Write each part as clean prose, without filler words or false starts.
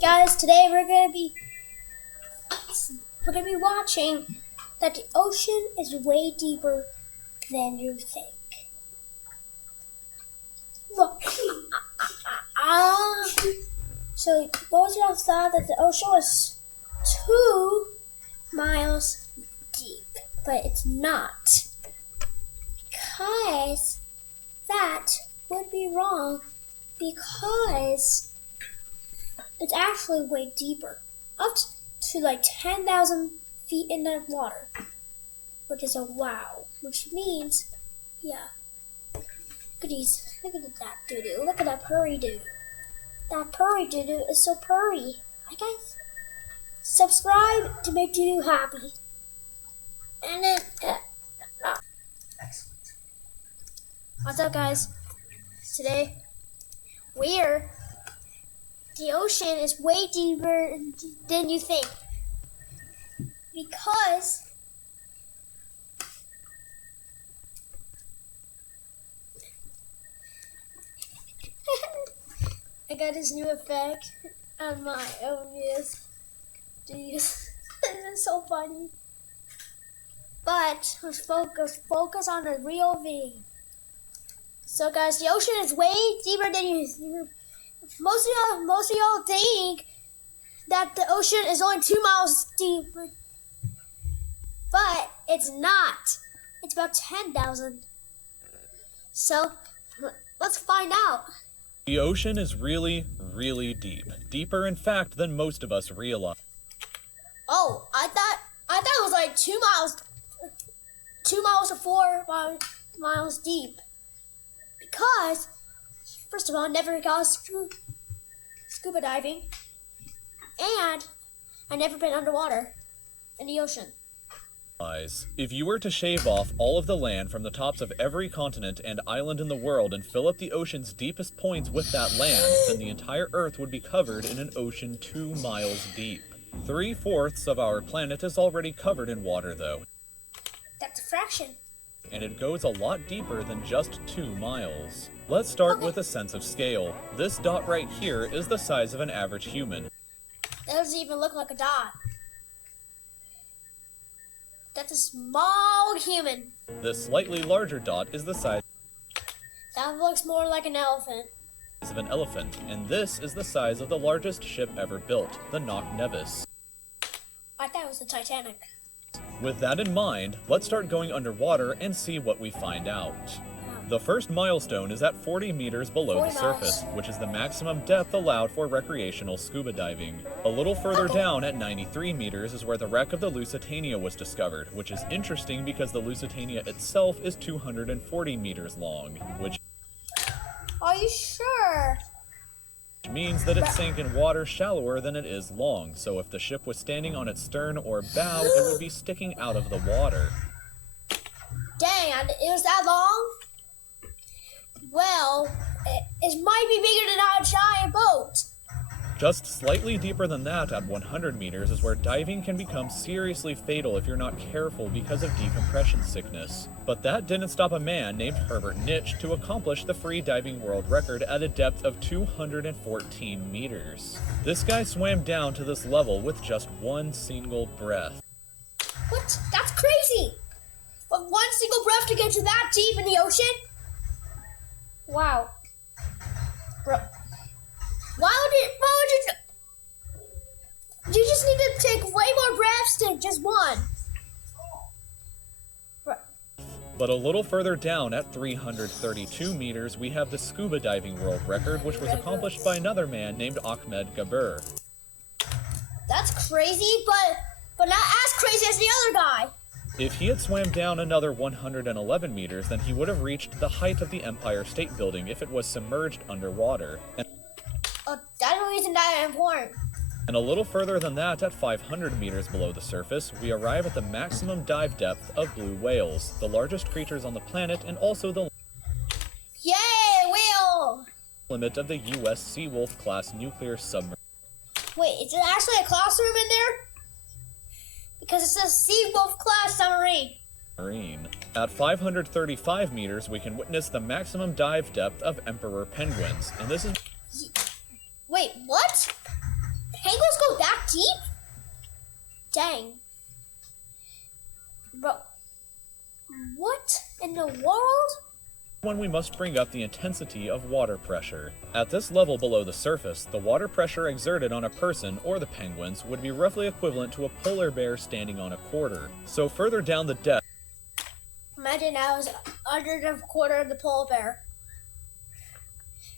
Guys, today we're gonna be watching that the ocean is way deeper than you think. Look, so most of y'all thought that the ocean was 2 miles deep, but it's not, because that would be wrong, because it's actually way deeper, up to like 10,000 feet in the water, which is a wow, which means, yeah. Look at that doo-doo. Look at that purry doo-doo. That purry doo-doo is so purry. Hi guys. Subscribe to make doo-doo happy. And then, Excellent. What's up guys? Today, the ocean is way deeper than you think. Because I got this new effect on my OBS. Jeez, this is so funny. But let's focus on the real thing. So guys, the ocean is way deeper than you. Most of y'all think that the ocean is only 2 miles deep, but it's not. It's about 10,000. So let's find out. The ocean is really, really deep. Deeper, in fact, than most of us realize. Oh, I thought it was like 2 miles. 2 miles to 4 miles deep. Because, first of all, I never got scuba diving, and I never been underwater in the ocean. If you were to shave off all of the land from the tops of every continent and island in the world and fill up the ocean's deepest points with that land, then the entire Earth would be covered in an ocean 2 miles deep. 3/4 of our planet is already covered in water, though. That's a fraction. And it goes a lot deeper than just 2 miles. Let's start with a sense of scale. This dot right here is the size of an average human. That doesn't even look like a dot. That's a small human. This slightly larger dot is the size That looks more like an elephant. of an elephant, and this is the size of the largest ship ever built, the Knock Nevis. I thought it was the Titanic. With that in mind, let's start going underwater and see what we find out. The first milestone is at 40 meters below 40 the surface, which is the maximum depth allowed for recreational scuba diving. A little further down at 93 meters is where the wreck of the Lusitania was discovered, which is interesting because the Lusitania itself is 240 meters long, which Are you sure? means that it sank in water shallower than it is long, so if the ship was standing on its stern or bow, it would be sticking out of the water. Dang, it was that long? Well, it might be bigger than a giant boat. Just slightly deeper than that at 100 meters is where diving can become seriously fatal if you're not careful because of decompression sickness. But that didn't stop a man named Herbert Nitsch to accomplish the free diving world record at a depth of 214 meters. This guy swam down to this level with just one single breath. What? That's crazy! But one single breath to get to that deep in the ocean? Wow. Bro. Why would you just need to take way more breaths than just one. Bro. But a little further down at 332 meters, we have the scuba diving world record, which was accomplished by another man named Ahmed Gabir. That's crazy, but not as crazy as the other guy. If he had swam down another 111 meters, then he would have reached the height of the Empire State Building if it was submerged underwater. That's the reason that important. And a little further than that, at 500 meters below the surface, we arrive at the maximum dive depth of blue whales, the largest creatures on the planet and also the Yay, whale! limit of the U.S. Seawolf class nuclear submarine. Wait, is it actually a classroom in there? Because it says Seawolf class submarine. At 535 meters, we can witness the maximum dive depth of emperor penguins, and this is Wait, what? Penguins go that deep? Dang. Bro, what in the world? When we must bring up the intensity of water pressure. At this level below the surface, the water pressure exerted on a person or the penguins would be roughly equivalent to a polar bear standing on a quarter. So further down the depth, Imagine I was under the quarter of the polar bear.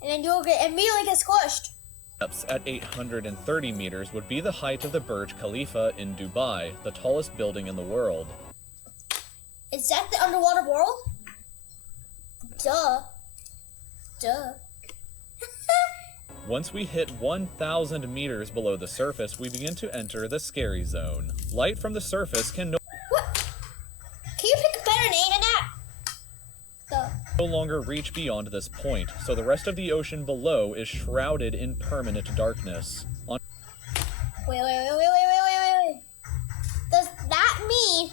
And then you'll immediately get squished. at 830 meters would be the height of the Burj Khalifa in Dubai, the tallest building in the world. Is that the underwater world? Duh. Once we hit 1,000 meters below the surface, we begin to enter the scary zone. Light from the surface can What? Can you pick a better name than that? no longer reach beyond this point, so the rest of the ocean below is shrouded in permanent darkness. Wait. Does that mean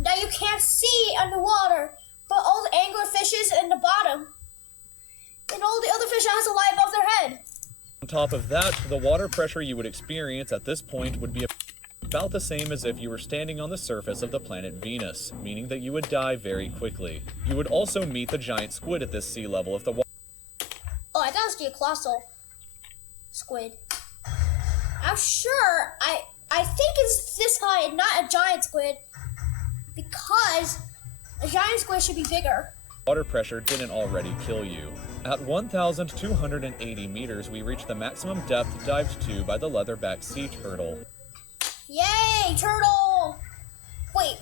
that you can't see underwater, but all the anglerfishes in the bottom, and all the other fish has to lie above their head? On top of that, the water pressure you would experience at this point would be about the same as if you were standing on the surface of the planet Venus, meaning that you would die very quickly. You would also meet the giant squid at this sea level if the water. Oh, I thought it was the colossal squid. I'm sure. I think it's this high, not a giant squid, because a giant squid should be bigger. Water pressure didn't already kill you. At 1,280 meters, we reach the maximum depth dived to by the leatherback sea turtle. Yay, turtle! Wait,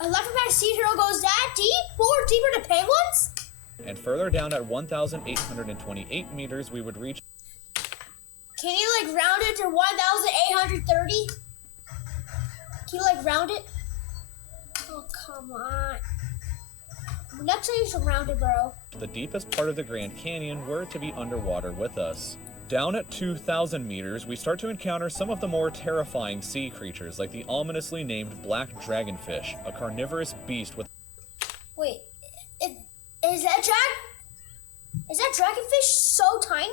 a leatherback sea turtle goes that deep? More deeper than penguins? And further down at 1,828 meters, we would reach. Can you round it to 1,830? Can you round it? Oh, come on. Next time you should round it, bro. The deepest part of the Grand Canyon were to be underwater with us. Down at 2,000 meters, we start to encounter some of the more terrifying sea creatures, like the ominously named black dragonfish, a carnivorous beast with. Wait, is that dragonfish so tiny?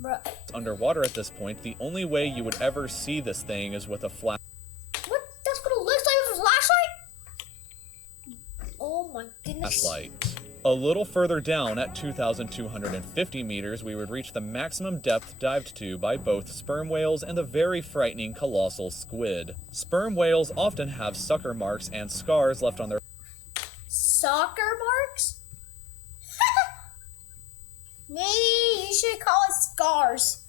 Bro. Underwater at this point, the only way you would ever see this thing is with a What? That's what it looks like with a flashlight? Oh my goodness. flashlight. A little further down at 2,250 meters, we would reach the maximum depth dived to by both sperm whales and the very frightening colossal squid. Sperm whales often have sucker marks and scars left on their Soccer marks? Maybe you should call it scars.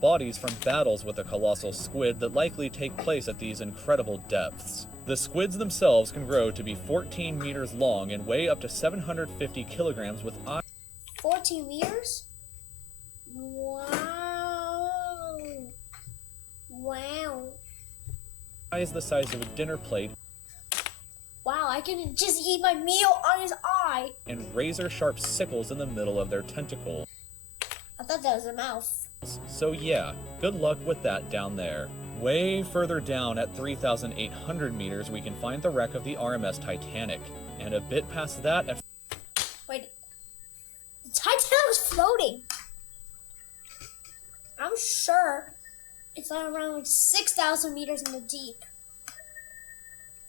bodies from battles with the colossal squid that likely take place at these incredible depths. The squids themselves can grow to be 14 meters long and weigh up to 750 kilograms with 14 meters? Wow. eyes the size of a dinner plate Wow, I can just eat my meal on his eye. and razor-sharp sickles in the middle of their tentacles. I thought that was a mouth. So yeah, good luck with that down there. Way further down at 3,800 meters, we can find the wreck of the RMS Titanic. And a bit past that at Wait. The Titanic was floating. I'm sure it's around 6,000 meters in the deep.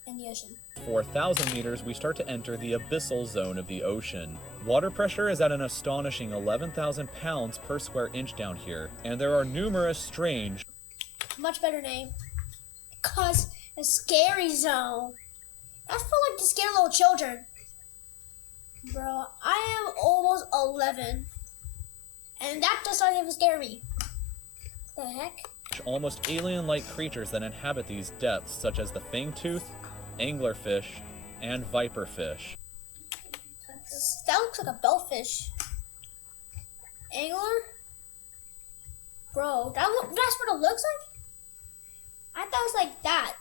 In the ocean. 4,000 meters, we start to enter the abyssal zone of the ocean. Water pressure is at an astonishing 11,000 pounds per square inch down here, and there are numerous strange, Much better name. Because a scary zone. That's for the scared little children. Bro, I am almost 11. And that does not even scare me. The heck? almost alien-like creatures that inhabit these depths, such as the fangtooth, anglerfish, and viperfish. That looks like a bellfish. Angler? Bro, that's what it looks like? I thought it was like that.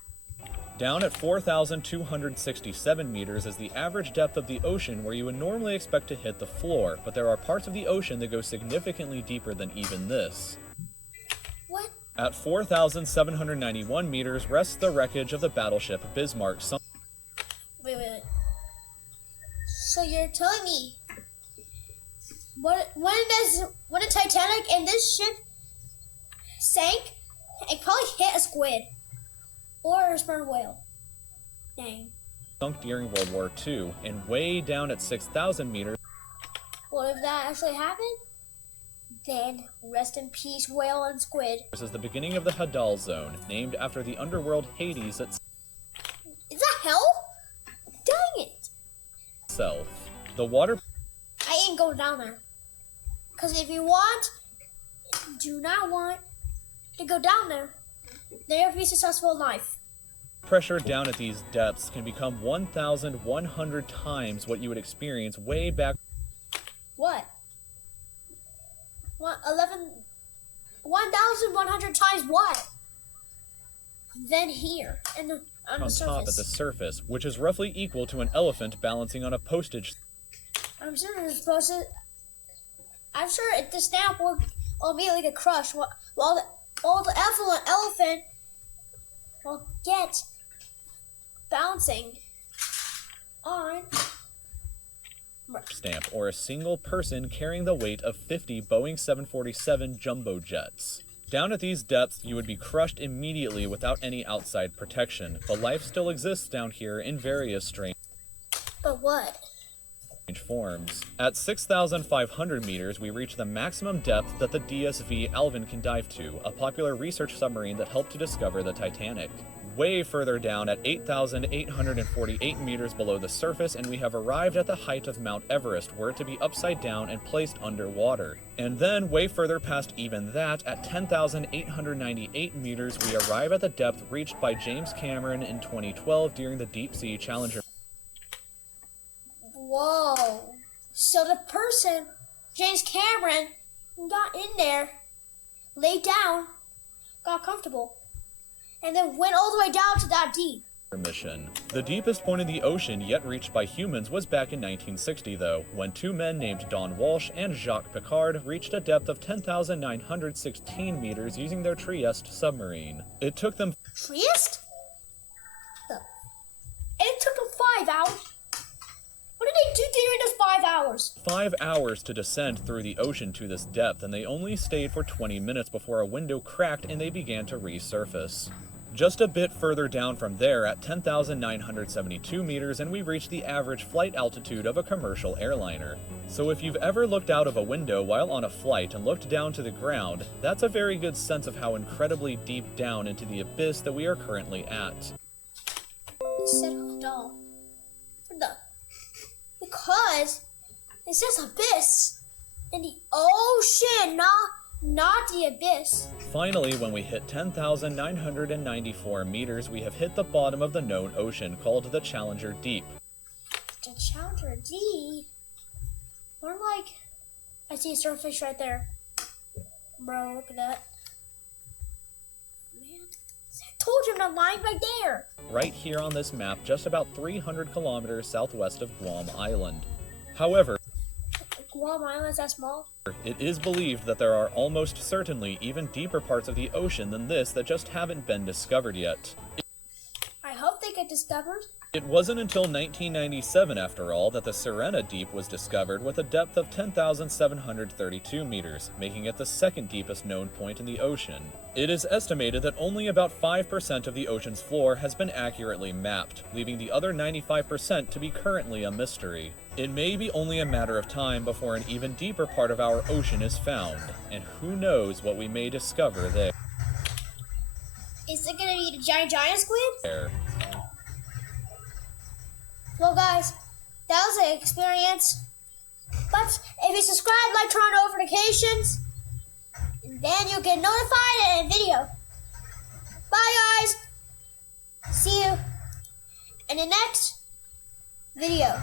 Down at 4,267 meters is the average depth of the ocean where you would normally expect to hit the floor, but there are parts of the ocean that go significantly deeper than even this. What? At 4,791 meters rests the wreckage of the battleship Bismarck. Wait. So you're telling me when the Titanic and this ship sank and probably hit a squid or a sperm whale. Dang. Sunk during World War II, and way down at 6,000 meters What if that actually happened? Then rest in peace, whale and squid. is the beginning of the Hadal Zone, named after the underworld Hades Is that hell? Dang it! itself. The water I ain't going down there. Because if you do not want to go down there, then you'll be successful in life. pressure down at these depths can become 1,100 times what you would experience way back What? 1,100 times what? Then here, and on the on top at the surface. surface, which is roughly equal to an elephant balancing on a postage I'm sure it's supposed to. I'm sure the snap will immediately get crushed while the elephant will get bouncing on. stamp, or a single person carrying the weight of 50 Boeing 747 jumbo jets. Down at these depths, you would be crushed immediately without any outside protection, but life still exists down here in various strange But what? forms. At 6,500 meters, we reach the maximum depth that the DSV Alvin can dive to, a popular research submarine that helped to discover the Titanic. Way further down at 8,848 meters below the surface, and we have arrived at the height of Mount Everest, were to be upside down and placed underwater. And then, way further past even that, at 10,898 meters, we arrive at the depth reached by James Cameron in 2012 during the Deep Sea Challenger. Whoa. So the person, James Cameron, got in there, laid down, got comfortable, and then went all the way down to that deep. Mission. The deepest point in the ocean yet reached by humans was back in 1960, though, when two men named Don Walsh and Jacques Piccard reached a depth of 10,916 meters using their Trieste submarine. It took them Trieste? And it took them 5 hours. What did they do during those 5 hours? 5 hours to descend through the ocean to this depth, and they only stayed for 20 minutes before a window cracked and they began to resurface. Just a bit further down from there, at 10,972 meters, and we reach the average flight altitude of a commercial airliner. So if you've ever looked out of a window while on a flight and looked down to the ground, that's a very good sense of how incredibly deep down into the abyss that we are currently at. It said dull. Because it says abyss in the ocean, not the abyss. Finally, when we hit 10,994 meters, we have hit the bottom of the known ocean, called the Challenger Deep. The Challenger Deep? More like, I see a starfish right there. Bro, look at that. Man, I told you I'm not lying right there. Right here on this map, just about 300 kilometers southwest of Guam Island. However, Guam Island is that small? it is believed that there are almost certainly even deeper parts of the ocean than this that just haven't been discovered yet. I hope they get discovered. It wasn't until 1997, after all, that the Sirena Deep was discovered with a depth of 10,732 meters, making it the second deepest known point in the ocean. It is estimated that only about 5% of the ocean's floor has been accurately mapped, leaving the other 95% to be currently a mystery. It may be only a matter of time before an even deeper part of our ocean is found, and who knows what we may discover there. Is it gonna be the giant squid? There. Well, guys, that was an experience. But if you subscribe, like, turn on notifications, then you'll get notified in a video. Bye, guys. See you in the next video.